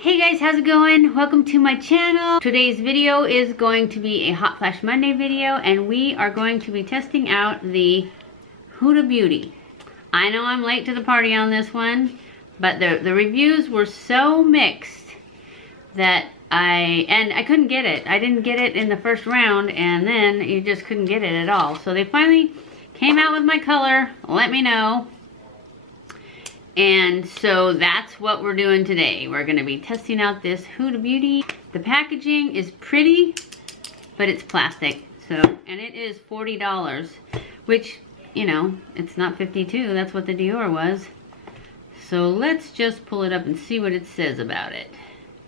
Hey guys, how's it going? Welcome to my channel. Today's video is going to be a Hot Flash Monday video, and we are going to be testing out the Huda Beauty. I know I'm late to the party on this one, but the reviews were so mixed that I couldn't get it. I didn't get it in the first round, and then you just couldn't get it at all. So they finally came out with my color, let me know. And so that's what we're doing today. We're gonna be testing out this Huda Beauty. The packaging is pretty, but it's plastic. So, and it is $40, which, you know, it's not 52. That's what the Dior was. So let's just pull it up and see what it says about it.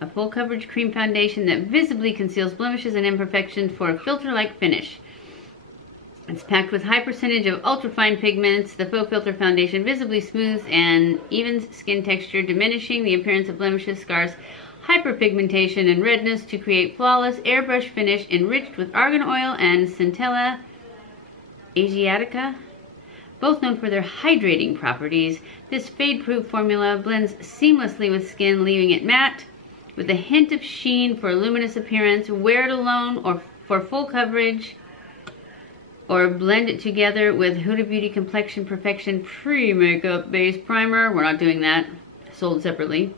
A full coverage cream foundation that visibly conceals blemishes and imperfections for a filter-like finish. It's packed with high percentage of ultrafine pigments. The FauxFilter foundation visibly smooths and evens skin texture, diminishing the appearance of blemishes, scars, hyperpigmentation, and redness to create flawless airbrush finish enriched with argan oil and Centella Asiatica. Both known for their hydrating properties, this fade-proof formula blends seamlessly with skin, leaving it matte with a hint of sheen for a luminous appearance. Wear it alone or for full coverage, or blend it together with Huda Beauty Complexion Perfection Pre-Makeup Base Primer. We're not doing that. Sold separately.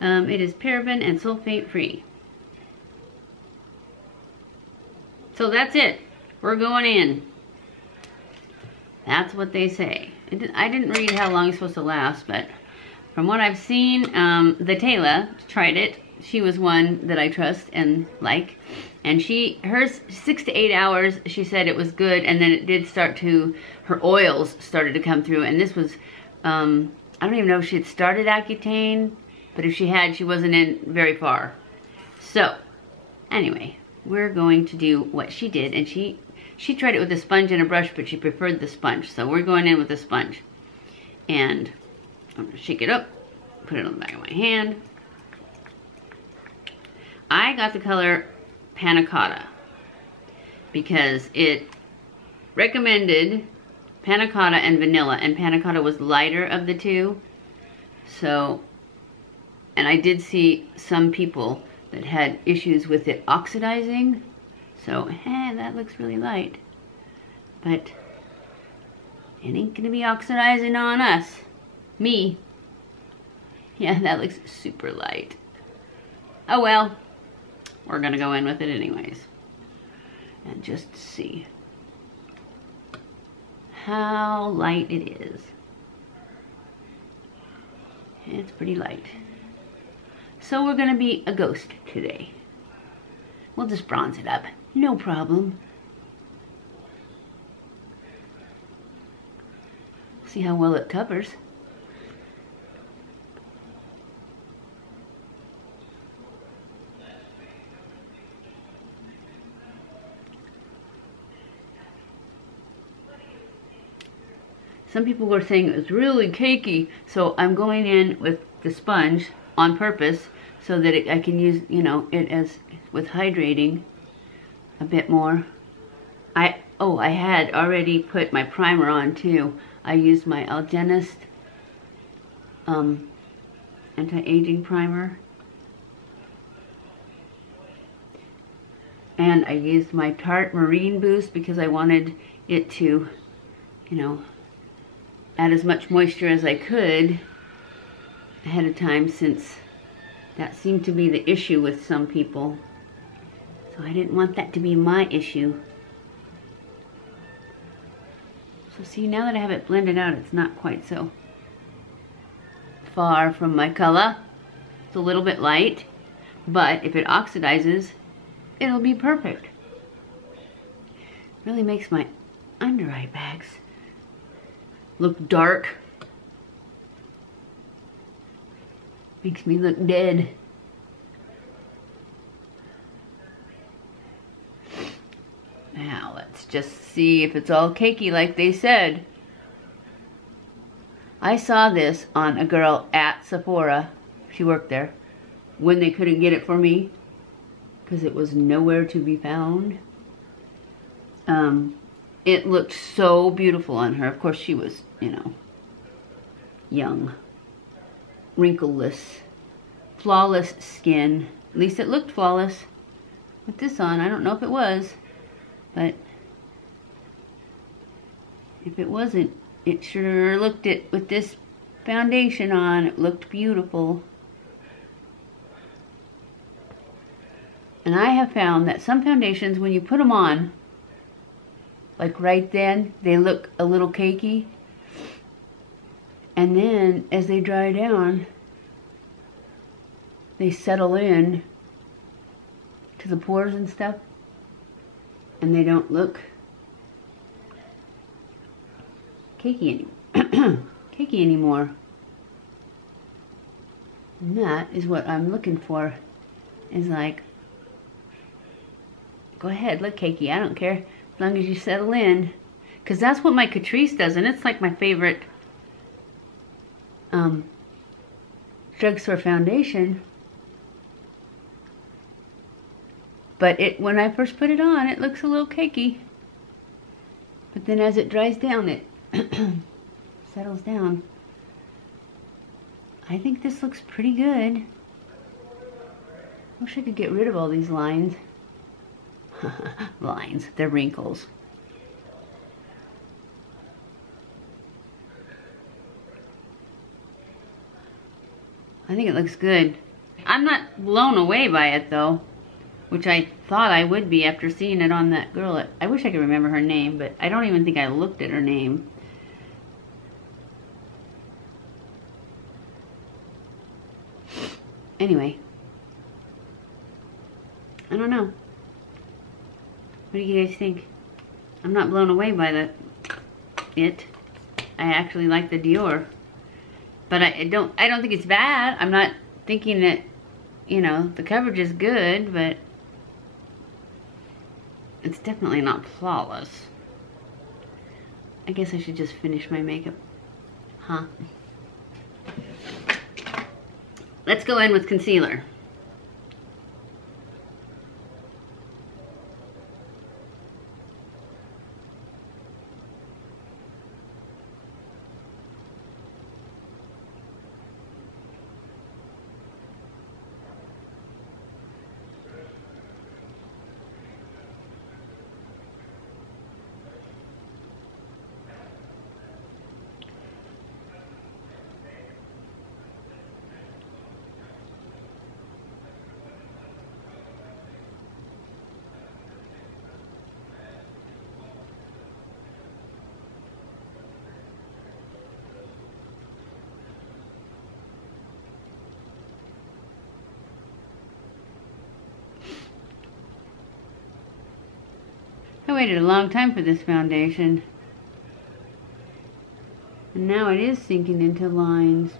It is paraben and sulfate free. So that's it. We're going in. That's what they say. I didn't read how long it's supposed to last, but from what I've seen, the Taylor tried it. She was one that I trust and like. And hers 6 to 8 hours, she said it was good, and then it did start to, her oils started to come through, and this was, I don't even know if she had started Accutane, but if she had, she wasn't in very far. So, anyway, we're going to do what she did, and she tried it with a sponge and a brush, but she preferred the sponge, so we're going in with the sponge. And I'm gonna shake it up, put it on the back of my hand. I got the color Panacotta because it recommended Panacotta and vanilla, and Panacotta was lighter of the two. So, and I did see some people that had issues with it oxidizing. So, that looks really light, but it ain't gonna be oxidizing on us. Me. Yeah, that looks super light. Oh well. We're gonna go in with it anyways and just see how light it is. It's pretty light. So we're gonna be a ghost today. We'll just bronze it up, no problem. See how well it covers. Some people were saying it was really cakey, so I'm going in with the sponge on purpose so that I can use, you know, it as with hydrating a bit more. I had already put my primer on too. I used my Algenist anti-aging primer, and I used my Tarte Marine Boost because I wanted it to, you know, add as much moisture as I could ahead of time, since that seemed to be the issue with some people. So I didn't want that to be my issue. So see, now that I have it blended out, it's not quite so far from my color. It's a little bit light, but if it oxidizes, it'll be perfect. Really makes my under eye bags look dark. Makes me look dead. Now let's just see if it's all cakey like they said. I saw this on a girl at Sephora. She worked there when they couldn't get it for me because it was nowhere to be found. It looked so beautiful on her. Of course, she was, you know, young, wrinkleless, flawless skin. At least it looked flawless with this on. I don't know if it was, but if it wasn't, it sure looked it with this foundation on. It looked beautiful. And I have found that some foundations, when you put them on, like right then, they look a little cakey. And then as they dry down, they settle in to the pores and stuff, and they don't look cakey anymore. And that is what I'm looking for. Is like, go ahead, look cakey. I don't care as long as you settle in, because that's what my Catrice does, and it's like my favorite drugstore foundation. But when I first put it on, it looks a little cakey. But then as it dries down, it settles down. I think this looks pretty good. Wish I could get rid of all these lines. Lines, they're wrinkles. I think it looks good. I'm not blown away by it though, which I thought I would be after seeing it on that girl. I wish I could remember her name, but I don't even think I looked at her name. Anyway, I don't know. What do you guys think? I'm not blown away by it. I actually like the Dior. But I don't think it's bad. I'm not thinking that, you know, the coverage is good, but it's definitely not flawless. I guess I should just finish my makeup. Huh? Let's go in with concealer. I waited a long time for this foundation. And now it is sinking into lines.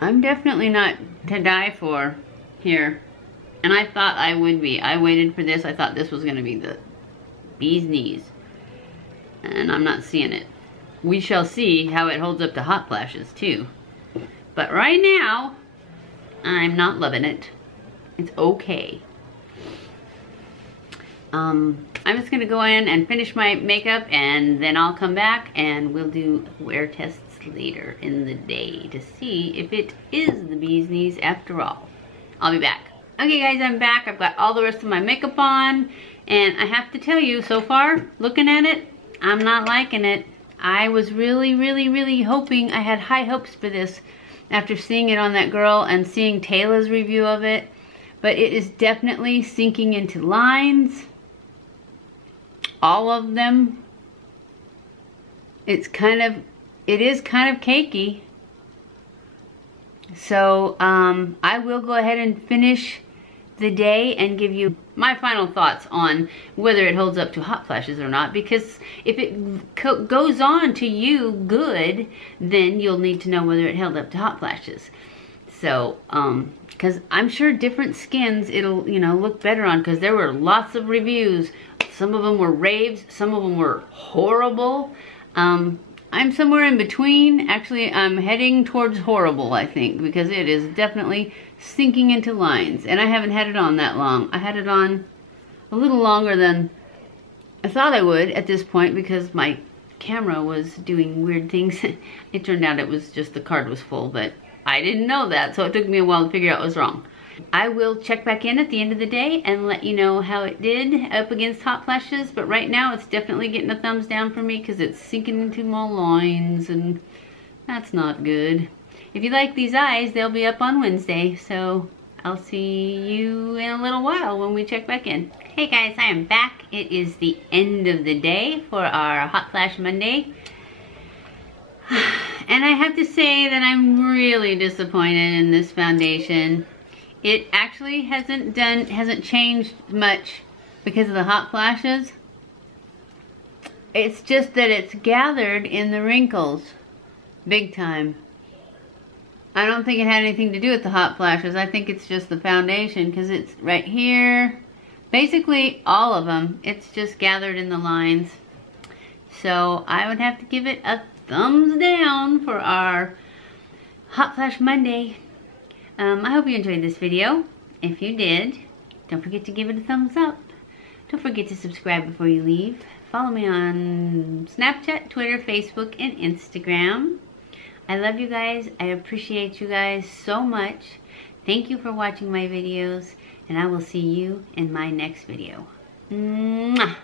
I'm definitely not to die for here. And I thought I would be. I waited for this. I thought this was going to be the bee's knees. And I'm not seeing it. We shall see how it holds up to hot flashes too. But right now, I'm not loving it. It's okay. I'm just going to go in and finish my makeup, and then I'll come back and we'll do wear tests later in the day to see if it is the bee's knees after all. I'll be back. Okay guys, I'm back. I've got all the rest of my makeup on, and I have to tell you, so far, looking at it, I'm not liking it. I was really hoping, I had high hopes for this after seeing it on that girl and seeing Taylor's review of it, but it is definitely sinking into lines. All of them. It is kind of cakey. So I will go ahead and finish the day and give you my final thoughts on whether it holds up to hot flashes or not, because if it goes on to you good, then you'll need to know whether it held up to hot flashes. So because I'm sure different skins it'll, you know, look better on, because there were lots of reviews. Some of them were raves, some of them were horrible. I'm somewhere in between. Actually, I'm heading towards horrible, I think, because it is definitely sinking into lines. And I haven't had it on that long. I had it on a little longer than I thought I would at this point, because my camera was doing weird things. It turned out it was just the card was full, but I didn't know that, so it took me a while to figure out what was wrong. I will check back in at the end of the day and let you know how it did up against hot flashes, but right now it's definitely getting a thumbs down for me because it's sinking into my lines, and that's not good. If you like these eyes, they'll be up on Wednesday, so I'll see you in a little while when we check back in. Hey guys, I am back. It is the end of the day for our Hot Flash Monday. And I have to say that I'm really disappointed in this foundation. It actually hasn't changed much because of the hot flashes. It's just that it's gathered in the wrinkles big time. I don't think it had anything to do with the hot flashes. I think it's just the foundation because it's right here. Basically all of them. It's just gathered in the lines. So I would have to give it a thumbs down for our Hot Flash Monday. I hope you enjoyed this video. If you did, don't forget to give it a thumbs up. Don't forget to subscribe before you leave. Follow me on Snapchat, Twitter, Facebook, and Instagram. I love you guys. I appreciate you guys so much. Thank you for watching my videos, and I will see you in my next video. Mwah!